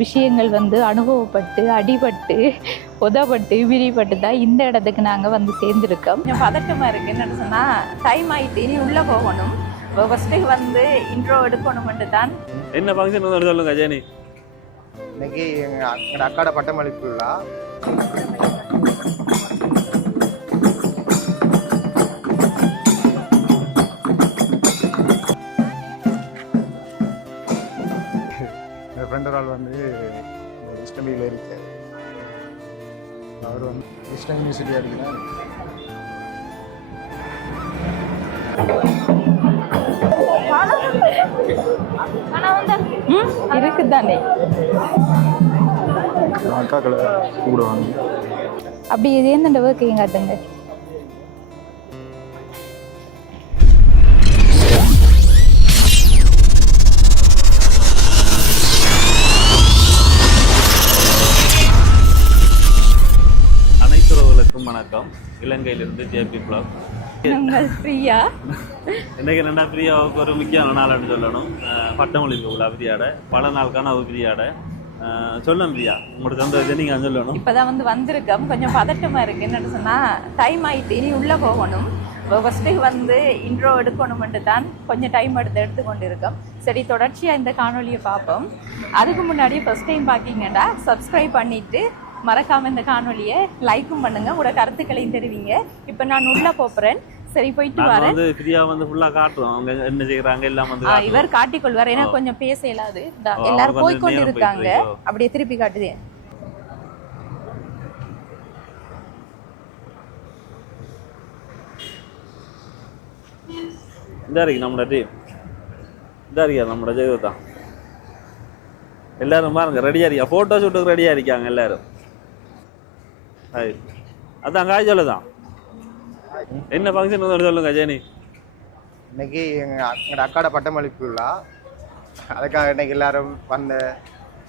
விஷயங்கள் வந்து அனுபவப்பட்டு அடிபட்டு உதப்பட்டு விரிப்பட்டு தான் இந்த இடத்துக்கு நாங்கள் வந்து சேர்ந்துருக்கோம். கொஞ்சம் பதட்டமாக இருக்குது என்னென்னு சொன்னால் டைம் ஆகிட்டு இனி உள்ளே போகணும். இப்போ ஃபஸ்ட்டு வந்து இன்ட்ரோ எடுக்கணுமென்று தான். என்ன ஃபங்க்ஷன் வந்து சொல்லுங்க ஜெனி. இன்னைக்கு எங்க எங்களோட அக்காட பட்டமளிப்பு இஸ்டமியில் இருக்கார் அவர் வந்து இஸ்டம் யூனிவர்சிட்டி அடிக்கிறார் ம் இருக்குது தானே அக்காக்களை கூப்பிடுவாங்க. அப்படி இதேந்த ஒர்க்கையும் காட்டுங்க. அனைத்து உறவுகளுக்கும் வணக்கம். இலங்கையிலிருந்து ஜேபி பிளாக். நாங்கள் ஃப்ரீயா இன்னைக்கு என்னென்னா பிரியாவுக்கு ஒரு முக்கியமான நாள்னு சொல்லணும். பட்டமளிப்பு விழா பிரியாட பல நாளுக்கான அஹ் சொல்லும் பிரியா. உங்களுக்கு வந்து ஜெனிங்க சொல்லணும்? இப்போதான் வந்து வந்திருக்கோம். கொஞ்சம் பதட்டமாக இருக்குது என்னென்னு சொன்னால் டைம் ஆகிட்டு இனி உள்ளே போகணும். ஃபஸ்ட்டு வந்து இன்ட்ரோ எடுக்கணுமென்று தான் கொஞ்சம் டைம் எடுத்து எடுத்துக்கொண்டு இருக்கோம் சரி தொடர்ச்சியாக இந்த காணொளியை பார்ப்போம். அதுக்கு முன்னாடி ஃபஸ்ட் டைம் பார்க்கிங்கன்னா சப்ஸ்கிரைப் பண்ணிவிட்டு மறக்காமல் இந்த காணொளியை லைக்கும் பண்ணுங்கள் உங்களோட கருத்துக்களையும் தெரிவிங்க. இப்போ நான் உள்ளே போகிறேன் சரி போயிட்டு வரேன். வந்து பிரியா வந்து ஃபுல்லாக காட்டுறோம். அவங்க என்ன செய்கிறாங்க எல்லாம் வந்து. இவர் காட்டிக்கொள்வார் ஏன்னா ஆ. கொஞ்சம் பேச இயலாது. எல்லாரும் போய்க்கொண்டு நேரம் இருக்காங்க. அப்படியே திருப்பி காட்டுது. இந்த இருக்கு நம்மளோட டீம் இந்த இருக்கியா நம்மளோட ஜெயவதா எல்லாரும் பாருங்க ரெடியாக இருக்கியா ஃபோட்டோ ஷூட்டுக்கு ரெடியாக இருக்காங்க எல்லாரும். அதான் காய் சொல்லுதான் என்ன ஃபங்க்ஷன் வந்து சொல்லுங்க ஜெனி. இன்னைக்கு எங்கள் எங்களோட அக்காட பட்டமளிப்பு விழா. அதுக்காக இன்னைக்கு எல்லாரும் வந்து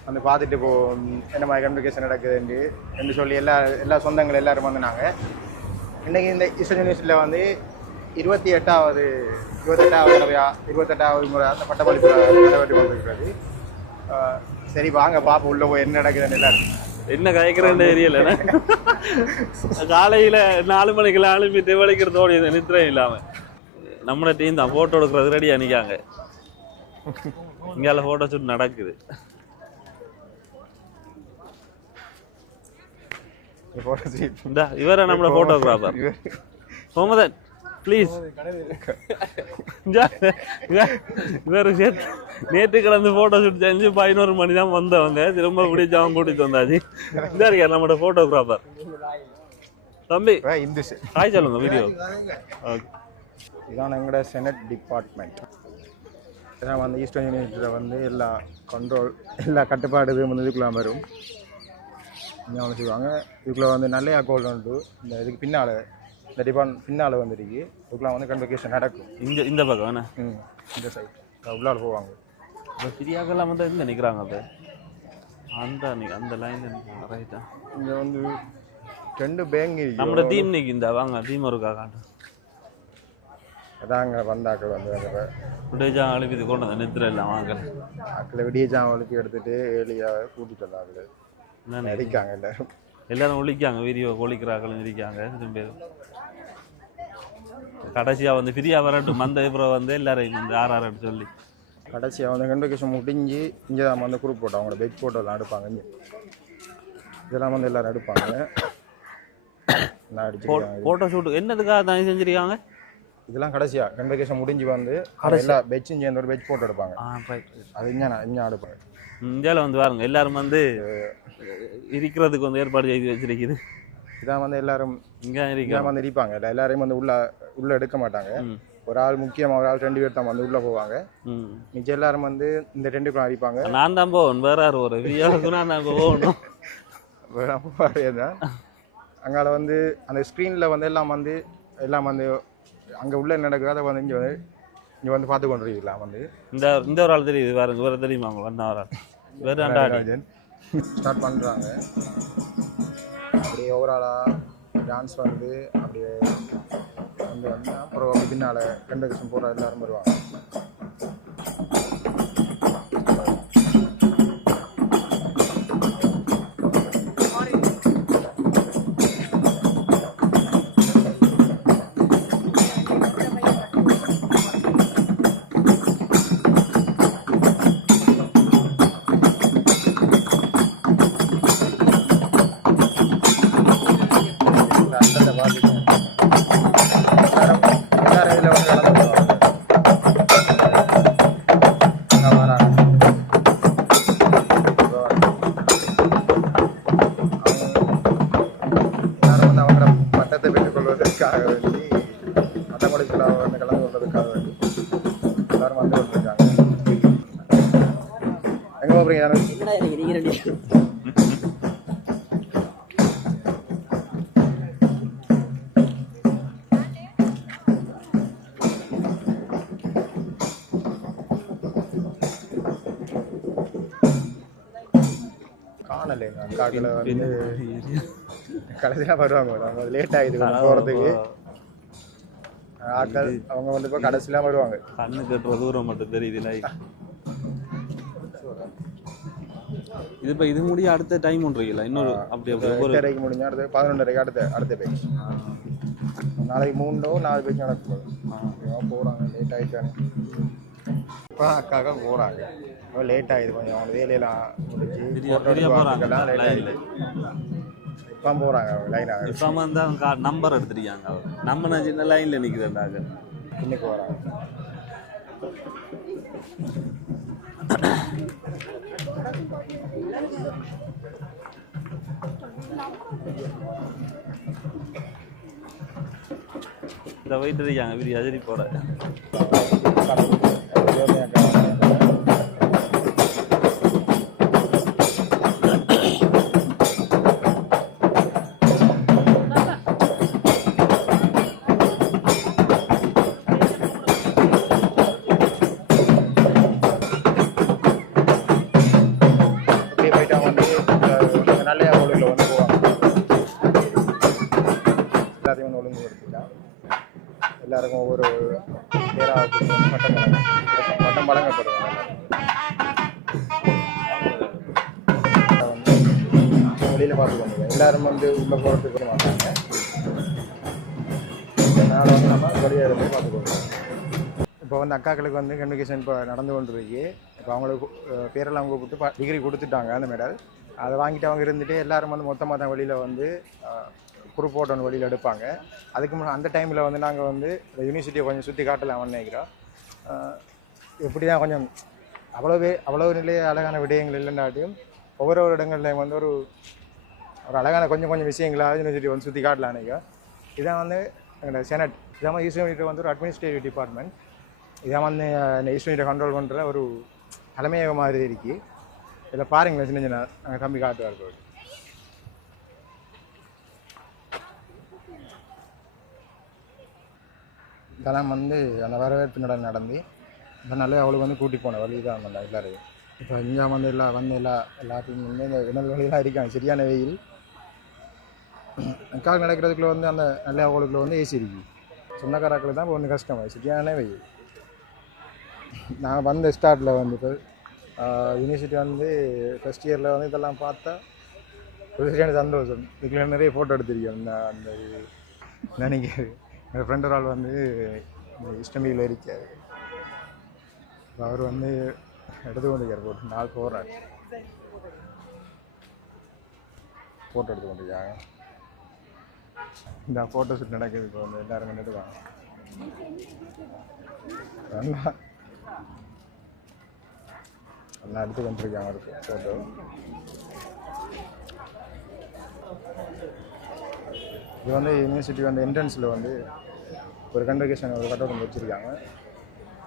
வந்து பார்த்துட்டு போ என்ன மாதிரி கம்யூனிகேஷன் நடக்குதுன்னு என்று சொல்லி எல்லா எல்லா சொந்தங்கள் எல்லாரும் வந்தாங்க இன்னைக்கு இந்த இஸ்ரோ நியூஸில் வந்து இருபத்தி எட்டாவது இருபத்தெட்டாவது முறையா இருபத்தெட்டாவது முறை அந்த பட்டமளிப்பு நடைபெற்று கொண்டிருக்கிறது சரி வாங்க பாப்போம் உள்ள போய் என்ன நடக்குதுன்னு எல்லாரும். என்ன கயக்கிறேன்னு தெரியல காலையில நாலு மணிக்கெல்லாம் அனுப்பி திவளிக்கிறதோட இது நித்திரம் இல்லாம. நம்மளோட டீம் தான் போட்டோ எடுக்கிறது ரெடியா நிக்காங்க. இங்கால போட்டோ ஷூட் நடக்குது. இவரை நம்மளோட போட்டோகிராஃபர் முகமதன் ப்ளீஸ் நேற்று கலந்து போட்டோ ஷூட் செஞ்சு பதினோரு மணி தான் வந்தவங்க. திரும்ப பிடிச்சி அவங்க கூட்டிட்டு வந்தாச்சு. இந்த இருக்கார் நம்மளோட போட்டோகிராஃபர் தம்பி. ஹாய் சொல்லுங்க வீடியோ ஓகே இதான் எங்களோட செனட் டிபார்ட்மெண்ட் ஏன்னா வந்து ஈஸ்டர்ன் யூனிவர்சிட்டியில் வந்து எல்லா கண்ட்ரோல் எல்லா கட்டுப்பாடு இது வந்து இதுக்குள்ள வரும். இங்கே வந்து செய்வாங்க. இதுக்குள்ளே வந்து நல்ல கோல்டு உண்டு இந்த இதுக்கு பின்னால் இந்த டிபார்ட் பின்னால் வந்துருக்கு. இதுக்குள்ள வந்து கன்வெகேஷன் நடக்கும். இந்த இந்த பக்கம் ம் இந்த சைட் உள்ளால போவாங்க. இப்போ சிரியாக்கெல்லாம் வந்து எங்கே நிற்கிறாங்க அது? அந்த அந்த லைனில் ரைட்டா இங்கே வந்து ரெண்டு பேங்க் நம்மளோட டீம் நிற்கி இந்த வாங்க டீம் இருக்கா காட்டு. அதாங்க வந்தாக்கள் வந்து அந்த விடேஜா அழுப்பிது கொண்டு வந்து நித்திர இல்லை வாங்க. அக்களை விடிய ஜாமலுக்கு எடுத்துட்டு ஏழியாக கூட்டிட்டு வந்தாங்க. அடிக்காங்க எல்லாரும். எல்லாரும் ஒழிக்காங்க வீடியோ ஒழிக்கிறாங்களும் இருக்காங்க திரும்ப கடைசியாக வந்து ஃப்ரீயா வரட்டும் மந்த அப்புறம் வந்து எல்லாரையும் வந்து ஆர்ஆர்னு சொல்லி. கடைசியாக வந்து கன்வெகேஷன் முடிஞ்சு இங்கே தான் வந்து குரூப் போட்டோம் அவங்களோட பெட் போட்டோலாம் எடுப்பாங்க இங்கே. இதெல்லாம் வந்து எல்லாரும் எடுப்பாங்க. நான் அடிச்சிருக்காங்க ஃபோட்டோ ஷூட் என்னதுக்காக தான் செஞ்சிருக்காங்க? இதெல்லாம் கடைசியா கன்வெகேஷன் முடிஞ்சு வந்து எல்லா பெட்சும் சேர்ந்து ஒரு பெட் போட்டோ எடுப்பாங்க. அது இங்கே நான் இங்கே எடுப்பாங்க இந்தியாவில் வந்து பாருங்க எல்லாரும் வந்து இருக்கிறதுக்கு வந்து ஏற்பாடு செய்து வச்சிருக்குது. இதான் வந்து எல்லாரும் இங்கே இங்கே வந்து இருப்பாங்க இல்லை எல்லாரையும் வந்து உள்ள உள்ள எடுக்க மாட்டாங்க. ஒரு ஆள் முக்கியமாக ஒரு ஆள் ரெண்டு பேர் தான் வந்து உள்ளே போவாங்க. மிச்சம் எல்லாரும் வந்து இந்த ரெண்டுக்குள்ள அடிப்பாங்க. நான் தான் போவேன். வேற யார் ஒரு நான் தான் போகணும் தான் அங்கால வந்து அந்த ஸ்க்ரீனில் வந்து எல்லாம் வந்து எல்லாம் வந்து அங்கே உள்ள நடக்குதோ அதை வந்து இங்கே வந்து இங்கே வந்து பார்த்து கொண்டு இருக்கலாம் வந்து. இந்த இந்த ஒரு ஆள் தெரியுது பாருங்க. வேற தெரியுமா அவங்க? வந்த ஒரு ஆள். வேற ஸ்டார்ட் பண்ணுறாங்க அப்படி ஓவராலாக டான்ஸ் வந்து அப்படியே வந்து வந்து அப்புறம் அப்படி பின்னால் கண்டக்ஷன் போகிற எல்லாரும் வருவாங்க. காணலை எங்க அக்காக்களை வந்து கடைசியாக வருவாங்க அவங்க லேட் கொஞ்சம் போகிறதுக்கு ஆட்கள் அவங்க வந்து இப்போ கடைசியில் வருவாங்க. கண்ணு கட்டுற தூரம் மட்டும் தெரியுது லைக் இது இப்போ இது முடிய அடுத்த டைம் ஒன்றுல இன்னொரு அப்படி அப்படி ஒவ்வொரு எட்டரைக்கு முடிஞ்சா அடுத்து பதினொன்றரைக்கு அடுத்த அடுத்த பேஜ் நாளைக்கு மூணோ நாலு பேஜ் நடக்கும் போகிறாங்க லேட் ஆகிட்டாங்க இப்போ அக்காக்கா போகிறாங்க லேட் ஆகிடுது கொஞ்சம். அவங்க வேலையெல்லாம் எடுக்கிறதுக்கெல்லாம் லேட் ஆகிடுது இப்போ போகிறாங்க லைனாக இப்போ வந்து அவங்க நம்பர் எடுத்துருக்காங்க. அவர் நம்ம சின்ன லைன்ல நிற்கிறேன்டாங்க இன்னைக்கு வராங்க. இந்த போயிட்டு இருக்காங்க விரி அதிரி போட வெளியில் பார்த்துக்கோங்க எல்லாரும் வந்து உள்ள போகிறதுக்கு விட மாட்டாங்க. அதனால் வந்து நம்ம வெளியே இருந்து பார்த்துக்கோங்க இப்போ வந்து அக்காக்களுக்கு வந்து கம்யூனிகேஷன் இப்போ நடந்து கொண்டு இருக்கு இப்போ அவங்களுக்கு பேரெல்லாம் கூப்பிட்டு பா டிகிரி கொடுத்துட்டாங்க அந்த மெடல் அதை வாங்கிட்டு அவங்க இருந்துட்டு எல்லாரும் வந்து மொத்தமாக தான் வெளியில் வந்து குரூப் ஃபோட்டோ வழியில் வெளியில் எடுப்பாங்க. அதுக்கு முன்னாடி அந்த டைமில் வந்து நாங்கள் வந்து இந்த யூனிவர்சிட்டியை கொஞ்சம் சுற்றி காட்டலாம் நினைக்கிறோம். எப்படி தான் கொஞ்சம் அவ்வளோவே அவ்வளோ நிலைய அழகான விடயங்கள் இல்லைன்னாட்டியும் ஒவ்வொரு ஒரு இடங்கள்லையும் வந்து ஒரு ஒரு அழகான கொஞ்சம் கொஞ்சம் விஷயங்களா யூனிவர்சிட்டி வந்து சுற்றி காட்டலாம் அன்றைக்கி இதான் வந்து எங்களோட செனட் இதான் வந்து யூனிவர்சிட்டி வந்து ஒரு அட்மினிஸ்ட்ரேட்டிவ் டிபார்ட்மெண்ட் இதான் வந்து இந்த யூனிவர்சிட்டியை கண்ட்ரோல் பண்ணுற ஒரு தலைமையக மாதிரி இருக்கு. இதில் பாருங்களேன் சின்ன சின்ன. நாங்கள் தம்பி காட்டுவார் போய் இதெல்லாம் வந்து அந்த வரவேற்பு நட நடந்து இதனால அவளுக்கு வந்து கூட்டி போன வழி தான் அந்த இப்போ இங்கே வந்து எல்லாம் வந்து எல்லா எல்லாத்தையும் வந்து இந்த இணல் வழியெல்லாம் இருக்காங்க. சரியான வெயில். கால் நடக்கிறதுக்குள்ள வந்து அந்த நல்ல அவளுக்குள்ள வந்து ஏசி இருக்கு சொந்தக்காராக்களுக்கு தான் இப்போ ஒன்றும் கஷ்டம் சிட்டியானே வெயில் நான் வந்த ஸ்டார்ட்டில் வந்து இப்போ யூனிவர்சிட்டி வந்து ஃபஸ்ட் இயரில் வந்து இதெல்லாம் பார்த்தா ஒரு சரியான சந்தோஷம். இதுக்குள்ள நிறைய ஃபோட்டோ எடுத்திருக்கேன். அந்த அந்த நினைக்கிறது என் ஃப்ரெண்ட் ஒரு ஆள் வந்து இந்த இஷ்டமியில் இருக்கார். அவர் வந்து எடுத்து கொண்டிருக்கார் போட்டு நாள் போகிறார் ஃபோட்டோ எடுத்து கொண்டிருக்காங்க. இந்த ஃபோட்டோ ஷூட் நடக்குது இப்போ வந்து எல்லாரும் நின்றுடுவாங்க நல்லா. நல்லா எடுத்து கொண்டிருக்காங்க ஒரு ஃபோட்டோ இது வந்து யூனிவர்சிட்டி வந்து என்ட்ரன்ஸில் வந்து ஒரு கன்வெகேஷன் ஒரு கட்டடம் வச்சுருக்காங்க.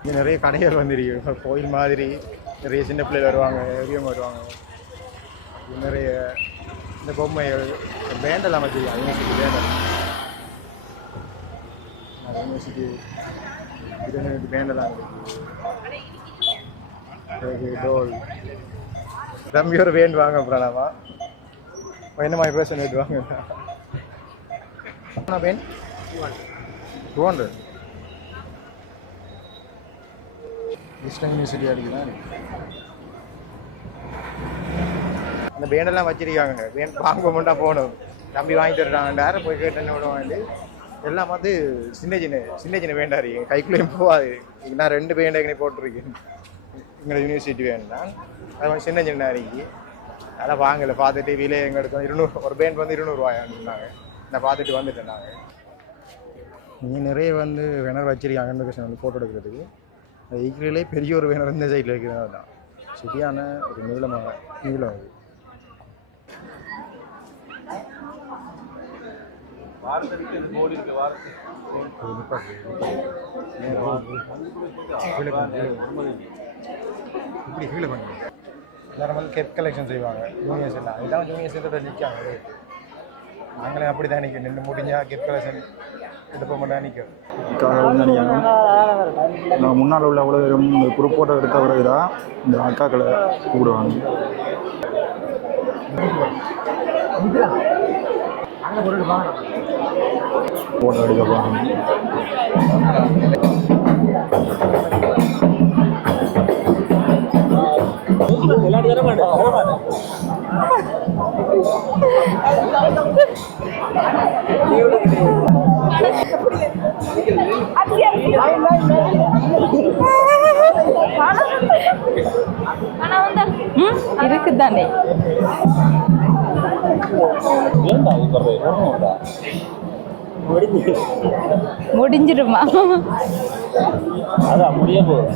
இங்கே நிறைய கடைகள் வந்துருக்கு. கோயில் மாதிரி நிறைய சின்ன பிள்ளைகள் வருவாங்க ஏரியம் வருவாங்க. நிறைய இந்த பொம்மை பேண்டெல்லாம் அமைச்சு யூனிவர்சிட்டி பேண்டல் யூனிவர்சிட்டி யூனிவர்சிட்டி பேண்டெல்லாம் இருக்கு டோல் தம்பி ஒரு வேண்டு வாங்க பிரணாமா என்ன மாதிரி பேச நேற்று வாங்க என்ன பேன் டூ ஹண்ட்ரட் ஈஸ்டர்ன் யூனிவர்சிட்டி அடிக்குதான் அந்த பேண்டெல்லாம் வச்சிருக்காங்க. பேண்ட் வாங்க முண்டா போகணும். தம்பி வாங்கி தருறாங்கண்டாரு போய் கேட்டு என்ன விடுவாங்க எல்லாம் வந்து சின்ன சின்ன சின்ன சின்ன வேண்டா இருக்கு கைக்குள்ளேயும் போகாது. நான் ரெண்டு பேண்ட் ஏற்கனவே போட்டிருக்கேன். எங்களை யூனிவர்சிட்டி வேண்டாம் அது மாதிரி சின்ன சின்ன இருக்கு. அதெல்லாம் வாங்கலை. பார்த்துட்டு விலை எங்கே எடுத்தோம் இருநூறு ஒரு பேண்ட் வந்து இருநூறுவாயான்னாங்க நான் பார்த்துட்டு வந்துட்டேன் நாங்கள் இங்கே நிறைய வந்து வேணர் வச்சிருக்காங்க. கன்வெகேஷன் வந்து ஃபோட்டோ எடுக்கிறதுக்கு. அது ஈக்கிரிலே பெரிய ஒரு வேணர் இந்த சைடில் இருக்கிறது தான். சரியான ஒரு நீளமாக நீளம் அது இது நிப்பாட்டு, நிப்பாட்டு. கீழே பண்ணு, கீழே பண்ணு. இப்படி கீழே பண்ணு எல்லாரும் வந்து கெப் கலெக்ஷன் செய்வாங்க. ஜூனியர்ஸ் எல்லாம். இதான் ஜூனியர்ஸ் இதோட நிற்காங்க நாங்களே அப்படி தான் நிற்கும் நின்று முடிஞ்சா கெப் கலெக்ஷன் எடுப்ப மட்டும் நிற்கும் நாங்கள் முன்னால் உள்ள அவ்வளோ பேரும் இந்த குரூப் எடுத்த பிறகு தான் இந்த அக்காக்களை கூப்பிடுவாங்க. ஃபோட்டோ எடுக்க போவாங்க ம் இருக்குதானே முடிஞ்சிருமா? அதான் முடிய போகுது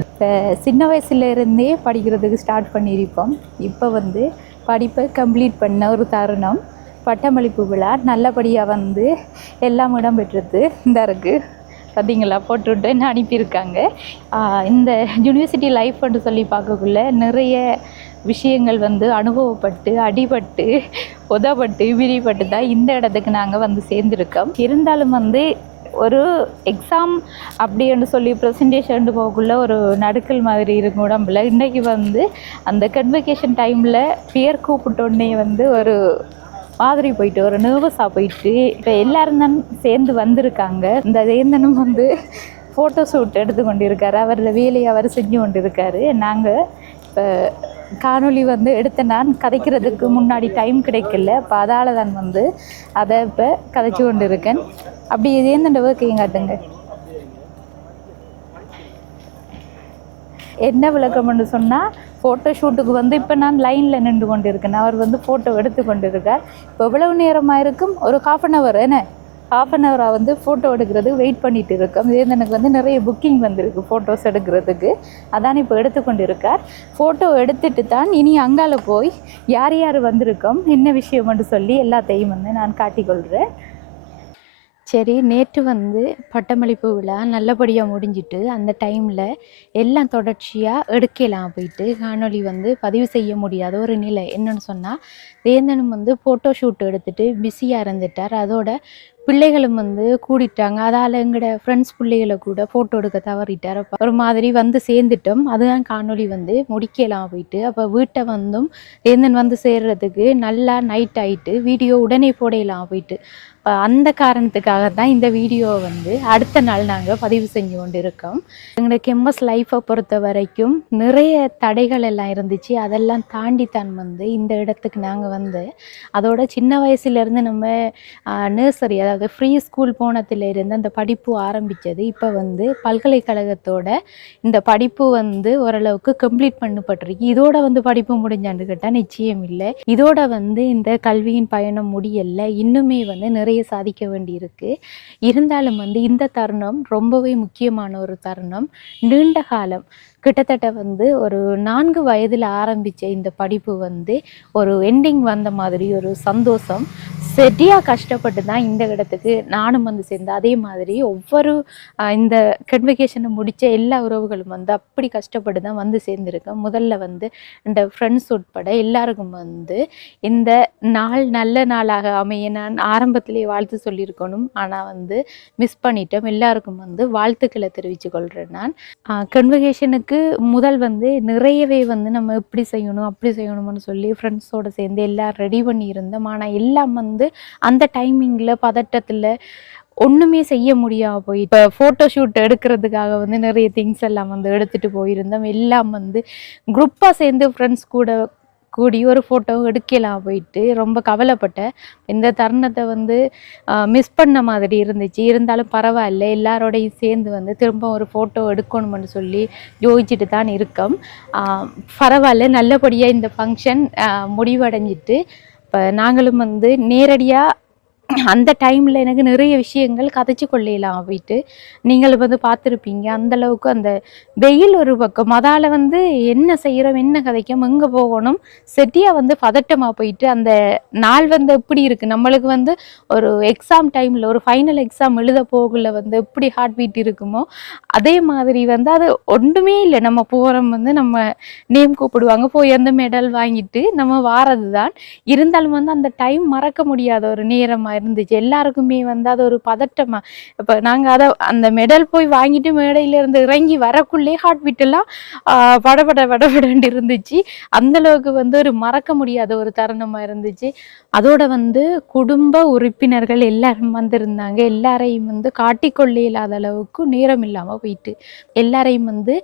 இப்போ சின்ன வயசுல இருந்தே படிக்கிறதுக்கு ஸ்டார்ட் பண்ணியிருப்போம் இப்போ வந்து படிப்பை கம்ப்ளீட் பண்ண ஒரு தருணம். பட்டமளிப்பு விழா நல்லபடியாக வந்து எல்லாம் இடம் பெற்றது இந்த இருக்குது பார்த்தீங்களா? போட்டுவிட்டு என்ன அனுப்பியிருக்காங்க. இந்த யூனிவர்சிட்டி லைஃப்னு சொல்லி பார்க்கக்குள்ள நிறைய விஷயங்கள் வந்து அனுபவப்பட்டு அடிபட்டு உதப்பட்டு விரிப்பட்டு தான் இந்த இடத்துக்கு நாங்கள் வந்து சேர்ந்துருக்கோம். இருந்தாலும் வந்து ஒரு எக்ஸாம் அப்படின்னு சொல்லி ப்ரெசன்டேஷன் போகக்குள்ள ஒரு நடுக்கல் மாதிரி இருக்கும் உடம்புல. இன்றைக்கி வந்து அந்த கன்வெகேஷன் டைமில் பேர் கூப்பிட்டோடனே வந்து ஒரு மாதிரி போயிட்டு ஒரு நர்வஸாக போயிட்டு இப்போ எல்லாரும் தான் சேர்ந்து வந்திருக்காங்க. இந்த வேந்தனும் வந்து ஃபோட்டோ ஷூட் எடுத்து கொண்டு இருக்காரு அவரது வேலையை அவர் செஞ்சு கொண்டு இருக்காரு நாங்கள் இப்போ காணொளி வந்து எடுத்த நான் கதைக்கிறதுக்கு முன்னாடி டைம் கிடைக்கல. இப்போ அதால் தான் வந்து அதை இப்போ கதைச்சு கொண்டு இருக்கேன் அப்படி வேந்தண்ட ஒர்க்கையும் காட்டுங்க. என்ன விளக்கம்னு சொன்னால் ஃபோட்டோ ஷூட்டுக்கு வந்து இப்போ நான் லைனில் நின்று கொண்டு இருக்கேன் அவர் வந்து ஃபோட்டோ எடுத்து கொண்டு இருக்கார் இப்போ எவ்வளவு நேரமாக இருக்கும்? ஒரு ஹாஃப் அன் ஹவர் என்ன? ஹாஃப் அன் ஹவராக வந்து ஃபோட்டோ எடுக்கிறதுக்கு வெயிட் பண்ணிட்டு இருக்கோம் இதே எனக்கு வந்து நிறைய புக்கிங் வந்திருக்கு ஃபோட்டோஸ் எடுக்கிறதுக்கு. அதான் இப்போ எடுத்துக்கொண்டு இருக்கார் ஃபோட்டோ எடுத்துட்டு தான் இனி அங்கால போய் யார் யார் வந்திருக்கோம் என்ன விஷயம்னு சொல்லி எல்லாத்தையும் வந்து நான் காட்டிக்கொள்கிறேன் சரி நேற்று வந்து பட்டமளிப்பு விழா நல்லபடியாக முடிஞ்சிட்டு அந்த டைமில் எல்லாம் தொடர்ச்சியாக எடுக்கலாம் போயிட்டு காணொளி வந்து பதிவு செய்ய முடியாத ஒரு நிலை. என்னென்னு சொன்னால் வேந்தனும் வந்து ஃபோட்டோ ஷூட் எடுத்துட்டு பிஸியாக இருந்துட்டார். அதோட பிள்ளைகளும் வந்து கூடிட்டாங்க. அதால் எங்களோட ஃப்ரெண்ட்ஸ் பிள்ளைகளை கூட ஃபோட்டோ எடுக்க தவறிட்டார். அப்போ ஒரு மாதிரி வந்து சேர்ந்துட்டோம். அதுதான் காணொளி வந்து முடிக்கலாம் போயிட்டு. அப்போ வீட்டை வந்தும் வேந்தன் வந்து சேர்றதுக்கு நல்லா நைட் ஆயிட்டு வீடியோ உடனே போடையலாம் போயிட்டு. அப்ப அந்த காரணத்துக்காக தான் இந்த வீடியோ வந்து அடுத்த நாள் நாங்கள் பதிவு செஞ்சு கொண்டு இருக்கோம் எங்களோட எம்எஸ் லைஃப்பை பொறுத்த வரைக்கும் நிறைய தடைகள் எல்லாம் இருந்துச்சு. அதெல்லாம் தாண்டி தான் வந்து இந்த இடத்துக்கு நாங்கள் வந்து அதோட சின்ன வயசுலேருந்து நம்ம நர்சரி அதாவது ஃப்ரீ ஸ்கூல் போனதுலேருந்து அந்த படிப்பு ஆரம்பித்தது இப்போ வந்து பல்கலைக்கழகத்தோட இந்த படிப்பு வந்து ஓரளவுக்கு கம்ப்ளீட் பண்ணப்பட்டிருக்கு. இதோட வந்து படிப்பு முடிஞ்சான்னு கேட்டால் நிச்சயம் இல்லை. இதோட வந்து இந்த கல்வியின் பயணம் முடியலை. இன்னுமே வந்து நிறைய சாதிக்க வேண்டியிருக்கு. இருந்தாலும் வந்து இந்த தருணம் ரொம்பவே முக்கியமான ஒரு தருணம். நீண்ட காலம் கிட்டத்தட்ட வந்து ஒரு நான்கு வயதில் ஆரம்பித்த இந்த படிப்பு வந்து ஒரு எண்டிங் வந்த மாதிரி ஒரு சந்தோஷம். சரியாக கஷ்டப்பட்டு தான் இந்த இடத்துக்கு நானும் வந்து சேர்ந்தேன். அதே மாதிரி ஒவ்வொரு இந்த கன்வெகேஷனை முடித்த எல்லா உறவுகளும் வந்து அப்படி கஷ்டப்பட்டு தான் வந்து சேர்ந்துருக்கேன். முதல்ல வந்து இந்த ஃப்ரெண்ட்ஸ் உட்பட எல்லாருக்கும் வந்து இந்த நாள் நல்ல நாளாக அமைய நான் ஆரம்பத்திலேயே வாழ்த்து சொல்லியிருக்கணும். ஆனால் வந்து மிஸ் பண்ணிட்டோம். எல்லாருக்கும் வந்து வாழ்த்துக்களை தெரிவித்து கொள்கிறேன் நான். கன்வகேஷனுக்கு முதல் வந்து நிறையவே வந்து நம்ம இப்படி செய்யணும் அப்படி செய்யணும்னு சொல்லி ஃப்ரெண்ட்ஸோடு சேர்ந்து எல்லாம் ரெடி பண்ணியிருந்தோம். ஆனால் எல்லாம் வந்து அந்த டைமிங்கில் பதட்டத்தில் ஒன்றுமே செய்ய முடியாமல் போய் இப்போ ஃபோட்டோ ஷூட் எடுக்கிறதுக்காக வந்து நிறைய திங்ஸ் எல்லாம் வந்து எடுத்துகிட்டு போயிருந்தோம். எல்லாம் வந்து குரூப்பாக சேர்ந்து ஃப்ரெண்ட்ஸ் கூட கூடி ஒரு ஃபோட்டோ எடுக்கலாம் போயிட்டு ரொம்ப கவலைப்பட்டேன் இந்த தருணத்தை வந்து மிஸ் பண்ண மாதிரி இருந்துச்சு. இருந்தாலும் பரவாயில்ல. எல்லாரோடையும் சேர்ந்து வந்து திரும்ப ஒரு ஃபோட்டோ எடுக்கணும்னு சொல்லி யோசிச்சுட்டு தான் இருக்கோம். பரவாயில்ல. நல்லபடியாக இந்த ஃபங்க்ஷன் முடிவடைஞ்சிட்டு இப்போ நாங்களும் வந்து நேரடியாக அந்த டைமில் எனக்கு நிறைய விஷயங்கள் கதைச்சு கொள்ளையலாம் போயிட்டு நீங்கள் வந்து பார்த்துருப்பீங்க. அந்த அளவுக்கு அந்த வெயில் ஒரு பக்கம் அதால் வந்து என்ன செய்கிறோம் என்ன கதைக்கும் எங்கே போகணும் செட்டியாக வந்து பதட்டமாக போயிட்டு அந்த நாள் வந்து எப்படி இருக்குது நம்மளுக்கு வந்து ஒரு எக்ஸாம் டைமில் ஒரு ஃபைனல் எக்ஸாம் எழுத போகல வந்து எப்படி ஹார்ட் பீட் இருக்குமோ அதே மாதிரி வந்து அது ஒன்றுமே இல்லை. நம்ம போகிறோம் வந்து நம்ம நேம் கூப்பிடுவாங்க. போய் அந்த மெடல் வாங்கிட்டு நம்ம வாரது தான் இருந்தாலும் வந்து அந்த டைம் மறக்க முடியாத ஒரு நேரமாக இருந்துச்சு. எல்லாருக்குமே வந்து அது ஒரு பதட்டமாக இப்போ நாங்கள் அதை அந்த மெடல் போய் வாங்கிட்டு மேடையிலிருந்து இறங்கி வரக்குள்ளே ஹார்ட் பீட்டெல்லாம் ஆஹ், படபட படபடன்னு இருந்துச்சு. அந்த அளவுக்கு வந்து ஒரு மறக்க முடியாத ஒரு தருணமாக இருந்துச்சு. அதோட வந்து குடும்ப உறுப்பினர்கள் எல்லாரும் வந்திருந்தாங்க. எல்லாரையும் வந்து காட்டிக்கொள்ள இல்லாத அளவுக்கு நேரம் இல்லாமல் போயிட்டு எல்லாரையும் வந்து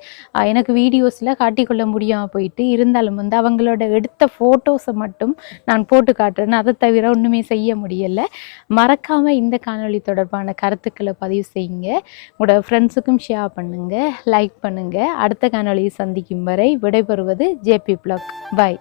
எனக்கு வீடியோஸில் காட்டிக்கொள்ள முடியாமல் போயிட்டு இருந்தாலும் வந்து அவங்களோட எடுத்த ஃபோட்டோஸை மட்டும் நான் போட்டு காட்டுறேன்னு அதை தவிர ஒன்றுமே செய்ய முடியலை. மறக்காமல் இந்த காணொளி தொடர்பான கருத்துக்களை பதிவு செய்யுங்க. உங்களோட ஃப்ரெண்ட்ஸுக்கும் ஷேர் பண்ணுங்கள் லைக் பண்ணுங்கள் அடுத்த காணொளியை சந்திக்கும் வரை விடைபெறுவது ஜேபி பிளாக் பாய்